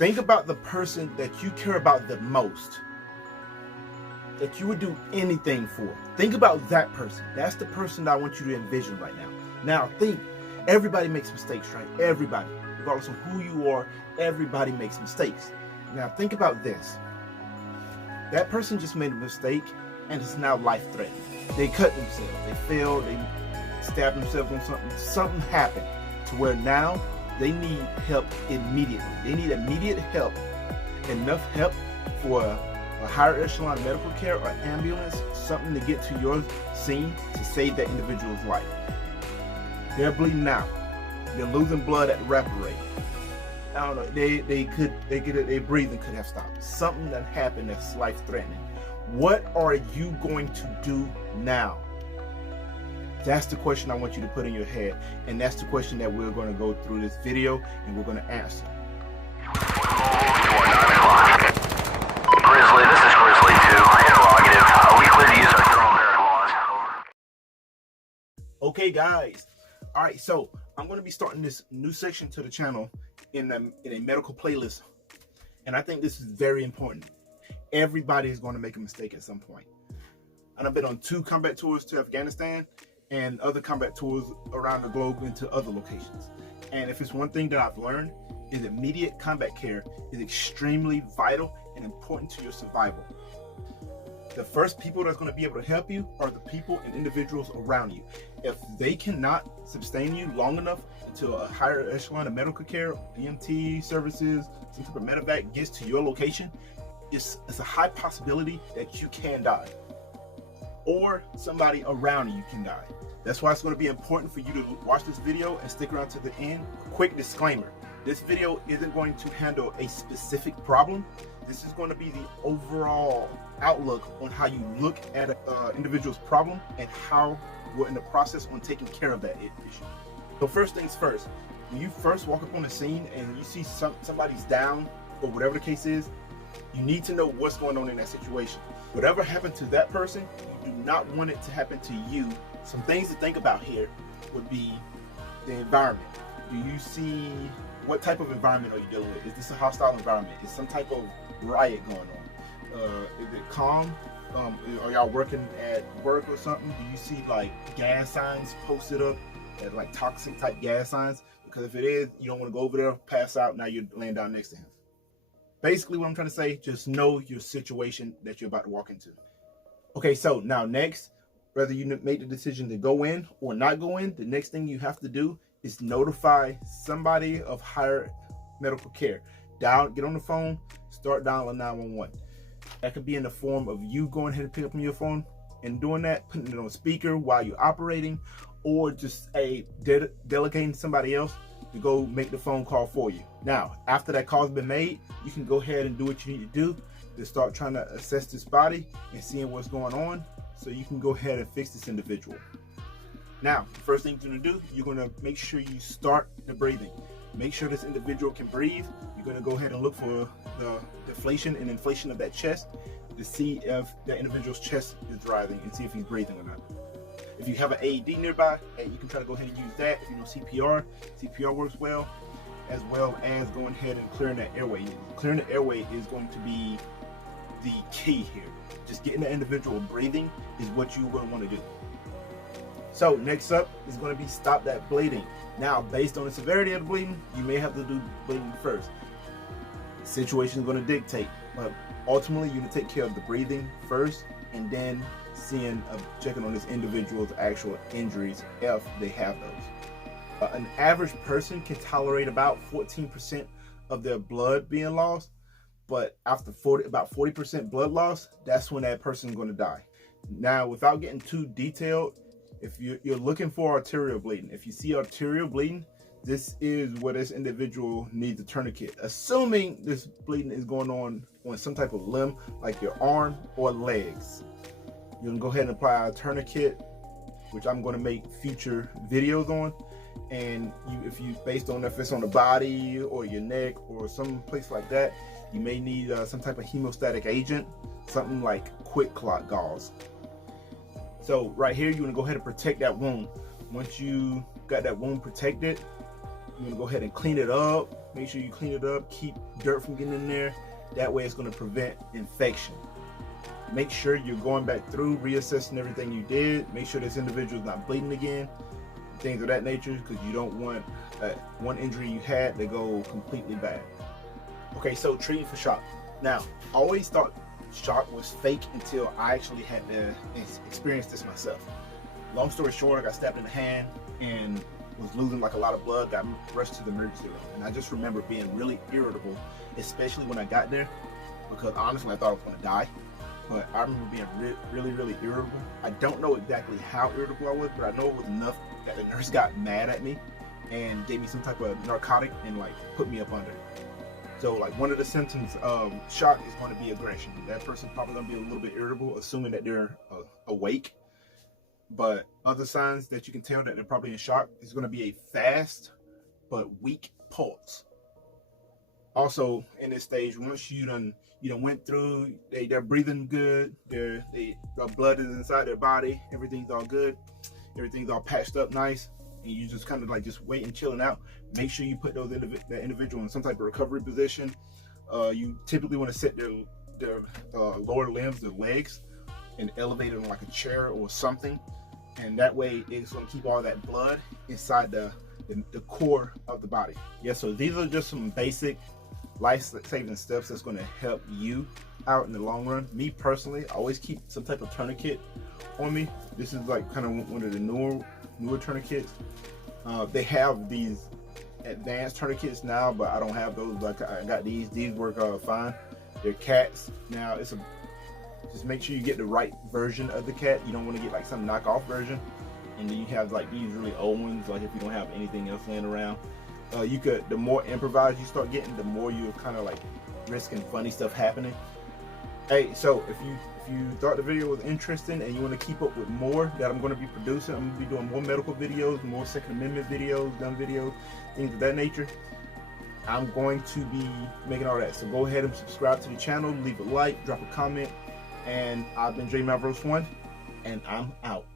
Think about the person that you care about the most, that you would do anything for. Think about that person. That's the person that I want you to envision right now. Now think, everybody makes mistakes, right? Everybody, regardless of who you are, everybody makes mistakes. Now think about this. That person just made a mistake and it's now life-threatening. They cut themselves, they fell, they stabbed themselves on something. Something happened to where now they need help immediately. They need immediate help, enough help for a higher echelon medical care or ambulance, something to get to your scene to save that individual's life. They're bleeding out. They're losing blood at a rapid rate. I don't know, their breathing could have stopped. Something that happened that's life-threatening. What are you going to do now? That's the question I want you to put in your head, and that's the question that we're going to go through this video and we're going to answer. Grizzly, this is Grizzly 2. Interrogative. We clear to use our thermal barrack laws. Okay, guys. All right, so I'm going to be starting this new section to the channel in a medical playlist, and I think this is very important. Everybody is going to make a mistake at some point. And I've been on 2 combat tours to Afghanistan and other combat tours around the globe into other locations. And if it's one thing that I've learned, is immediate combat care is extremely vital and important to your survival. The first people that's going to be able to help you are the people and individuals around you. If they cannot sustain you long enough until a higher echelon of medical care, EMT services, some type of medevac gets to your location, it's a high possibility that you can die, or somebody around you can die. That's why it's going to be important for you to watch this video and stick around to the end. Quick disclaimer, this video isn't going to handle a specific problem. This is going to be the overall outlook on how you look at an individual's problem and how we're in the process on taking care of that issue. So first things first, when you first walk up on the scene and you see somebody's down or whatever the case is, you need to know what's going on in that situation. Whatever happened to that person, you do not want it to happen to you. Some things to think about here would be the environment. Do you see, what type of environment are you dealing with? Is this a hostile environment? Is some type of riot going on? Is it calm? Are y'all working at work or something? Do you see like gas signs posted up, like toxic type gas signs? Because if it is, you don't want to go over there, pass out, now you're laying down next to him. Basically what I'm trying to say, just know your situation that you're about to walk into. Okay, so now next, whether you make the decision to go in or not go in, the next thing you have to do is notify somebody of higher medical care. Get on the phone, start dialing 911. That could be in the form of you going ahead and pick up your phone and doing that, putting it on speaker while you're operating, or just delegating somebody else to go make the phone call for you. Now, after that call's been made, you can go ahead and do what you need to do to start trying to assess this body and seeing what's going on so you can go ahead and fix this individual. Now, the first thing you're going to do, you're going to make sure you start the breathing. Make sure this individual can breathe. You're going to go ahead and look for the deflation and inflation of that chest to see if that individual's chest is rising and see if he's breathing or not. If you have an AED nearby, hey, you can try to go ahead and use that. If you know CPR, CPR works well, as well as going ahead and clearing that airway. Clearing the airway is going to be the key here. Just getting the individual breathing is what you're going to want to do. So next up is going to be stop that bleeding. Now, based on the severity of the bleeding, you may have to do bleeding first. The situation is going to dictate, but ultimately you're going to take care of the breathing first, and then checking on this individual's actual injuries if they have those. An average person can tolerate about 14% of their blood being lost, but after about 40% blood loss, that's when that person is going to die. Now, without getting too detailed, if you're looking for arterial bleeding, if you see arterial bleeding, this is where this individual needs a tourniquet. Assuming this bleeding is going on some type of limb, like your arm or legs. You can go ahead and apply a tourniquet, which I'm going to make future videos on. And based on if it's on the body or your neck or some place like that, you may need some type of hemostatic agent, something like quick clot gauze. So right here, you want to go ahead and protect that wound. Once you got that wound protected, you want to go ahead and clean it up, make sure you clean it up, keep dirt from getting in there. That way it's going to prevent infection. Make sure you're going back through, reassessing everything you did. Make sure this individual is not bleeding again, things of that nature, because you don't want one injury you had to go completely bad. Okay, so treating for shock. Now, I always thought shock was fake until I actually had to experience this myself. Long story short, I got stabbed in the hand and was losing like a lot of blood, got rushed to the emergency room. And I just remember being really irritable, especially when I got there, because honestly I thought I was going to die. But I remember being really irritable. I don't know exactly how irritable I was, but I know it was enough that the nurse got mad at me and gave me some type of narcotic and like put me up under. So like one of the symptoms of shock is going to be aggression. That person's probably going to be a little bit irritable, assuming that they're awake. But other signs that you can tell that they're probably in shock is going to be a fast but weak pulse. Also, in this stage, once you done went through, they're breathing good, the blood is inside their body, everything's all good, everything's all patched up nice, and you just kind of like just waiting, chilling out. Make sure you put that individual in some type of recovery position. You typically want to set their lower limbs, their legs, and elevate them like a chair or something, and that way it's going to keep all that blood inside the core of the body. Yeah, so these are just some basic life-saving steps that's going to help you out in the long run. Me personally, I always keep some type of tourniquet on me. This is like kind of one of the newer tourniquets. They have these advanced tourniquets now, but I don't have those. Like I got these work fine. They're cats. Now just make sure you get the right version of the cat. You don't want to get like some knockoff version, and then you have like these really old ones, like if you don't have anything else laying around. The more improvised you start getting, the more you're kind of like risking funny stuff happening. Hey, so if you thought the video was interesting and you want to keep up with more that I'm going to be producing, I'm going to be doing more medical videos, more Second Amendment videos, gun videos, things of that nature. I'm going to be making all that. So go ahead and subscribe to the channel, leave a like, drop a comment, and I've been J Mavros 1, and I'm out.